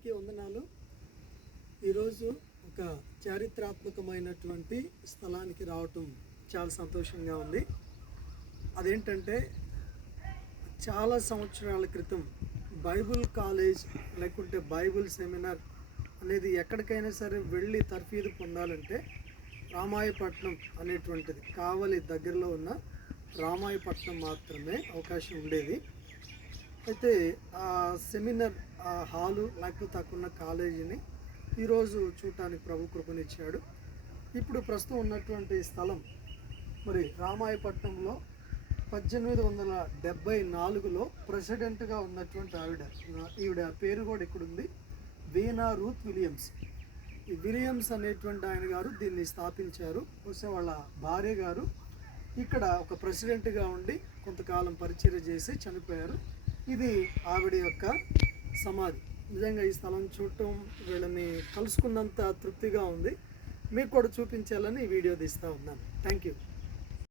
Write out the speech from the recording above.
అందరికీ వందనాలు. ఈరోజు ఒక చారిత్రాత్మకమైనటువంటి స్థలానికి రావటం చాలా సంతోషంగా ఉంది. అదేంటంటే చాలా సంవత్సరాల క్రితం బైబుల్ కాలేజ్ లేకుంటే బైబుల్ సెమినార్ అనేది ఎక్కడికైనా సరే వెళ్ళి తర్ఫీదు పొందాలంటే రామాయపట్నం అనేటువంటిది, కావలి దగ్గరలో ఉన్న రామాయపట్నం మాత్రమే అవకాశం ఉండేది. అయితే ఆ సెమినార్ ఆ హాలు లేకపోతే అక్కడున్న కాలేజీని ఈరోజు చూడటానికి ప్రభు కృపనిచ్చాడు. ఇప్పుడు ప్రస్తుతం ఉన్నటువంటి స్థలం మరి రామాయపట్నంలో 1874లో ప్రెసిడెంట్గా ఉన్నటువంటి ఈవిడ పేరు కూడా ఇక్కడ ఉంది, వీనా రూత్ విలియమ్స్. ఈ విలియమ్స్ అనేటువంటి ఆయన గారు దీన్ని స్థాపించారు. బహుశా వాళ్ళ భార్య గారు ఇక్కడ ఒక ప్రెసిడెంట్గా ఉండి కొంతకాలం పరిచర్య చేసి చనిపోయారు. ఇది ఆవిడ యొక్క సమాధి. నిజంగా ఈ స్థలం చూడటం, వీళ్ళని కలుసుకున్నంత తృప్తిగా ఉంది. మీకు కూడా చూపించాలని ఈ వీడియో తీస్తూ ఉన్నాను. Thank you.